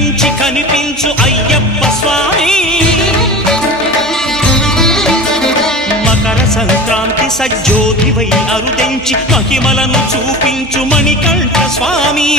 కనిపించి కనిపించు అయ్యప్ప స్వామి మకర సంక్రాంతి సజ్జోతివై అరుదెంచి మహిమలను చూపించు మణికంఠ స్వామి